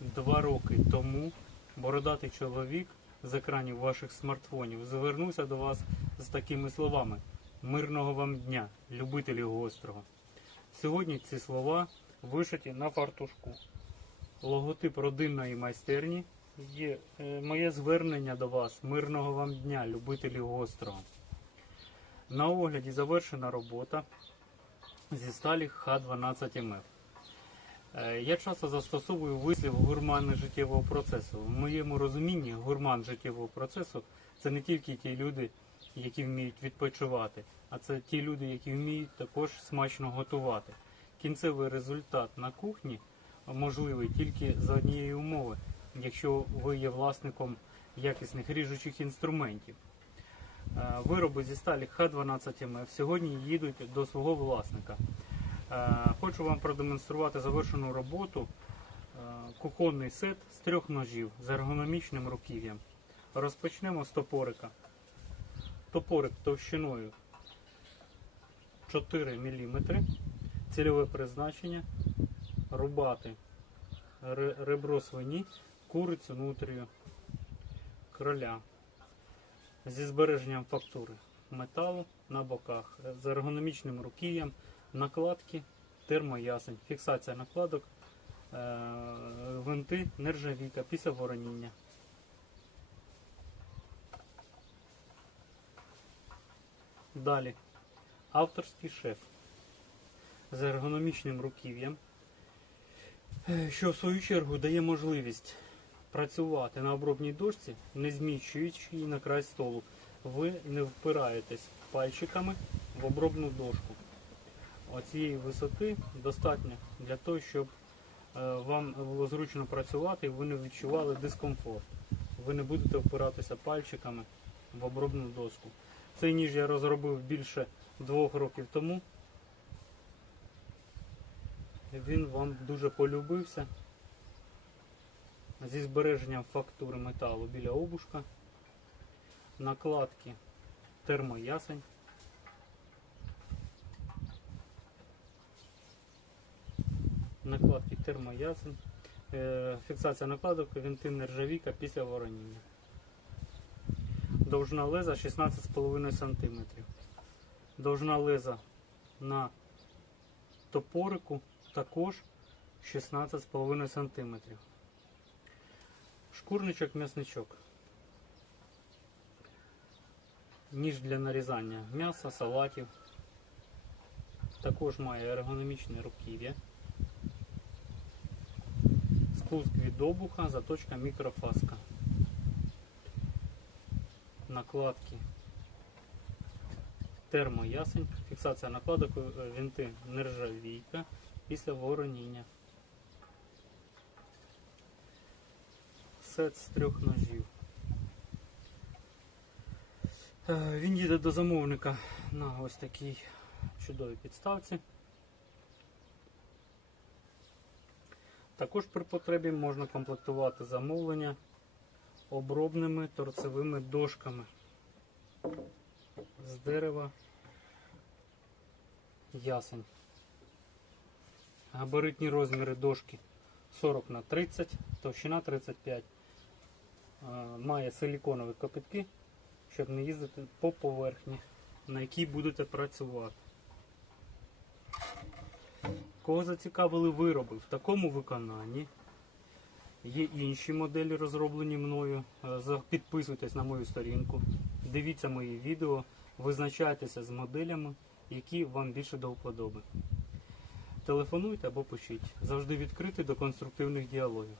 Два роки тому бородатий чоловік з екранів ваших смартфонів звернувся до вас з такими словами: Мирного вам дня, любителі гострого. Сьогодні ці слова вишиті на фартушку. Логотип родинної майстерні є е, моє звернення до вас. Мирного вам дня, любителі гострого. На огляді завершена робота зі сталі Х12МФ. Е, Я часто застосовую вислів гурмани життєвого процесу. В моєму розумінні гурман життєвого процесу це не тільки ті люди, які вміють відпочивати, а це ті люди, які вміють також смачно готувати. Кінцевий результат на кухні можливий тільки за однієї умови, якщо ви є власником якісних ріжучих інструментів. Е, Вироби зі сталі Х12МФ сьогодні їдуть до свого власника. Хочу вам продемонструвати завершену роботу. Е, Кухонний сет з трьох ножів з ергономічним руків'ям. Розпочнемо з топорика. Топорик товщиною 4 мм. Цільове призначення рубати ребро свині, курицю, нутрію, кроля зі збереженням фактури металу на боках з ергономічним руків'ям, накладки, термоясень, фіксація накладок, е, винти, нержавійка після вороніння. Далі. Авторський шеф з ергономічним руків'ям, е, що в свою чергу дає можливість працювати на обробній дошці, не зміщуючи її на край столу. Ви не впираєтесь пальчиками в обробну дошку. Оцієї висоти достатньо для того, щоб е, вам було зручно працювати і ви не відчували дискомфорт. Ви не будете впиратися пальчиками в обробну доску. Цей ніж я розробив більше двох років тому. Він вам дуже полюбився зі збереженням фактури металу біля обушка, накладки термоясень, накладки термоясень, е, фіксація накладок, вінти нержавійка після вороніння. Довжина леза 16,5 см. Довжина леза на топорику також 16,5 см. Шкурничок м'ясничок. Ніж для нарізання м'яса, салатів. Також має ергономічне руків'я. Спуск від обуха, заточка мікрофаска. Накладки. Термоясень. Фіксація накладок, е, вінти нержавійка після вороніння. Сет з трьох ножів. Е, Він їде до замовника на ось такій чудовій підставці. Також при потребі можна комплектувати замовлення обробними торцевими дошками з дерева ясень. Габаритні розміри дошки 40 на 30, товщина 35. Е, Має силіконові копитки, щоб не їздити по поверхні, на якій будете працювати. Кого зацікавили вироби в такому виконанні? Є інші моделі, розроблені мною. Е, Підписуйтесь на мою сторінку, дивіться мої відео, визначайтеся з моделями, які вам більше до вподоби. Телефонуйте або пишіть. Завжди відкритий до конструктивних діалогів.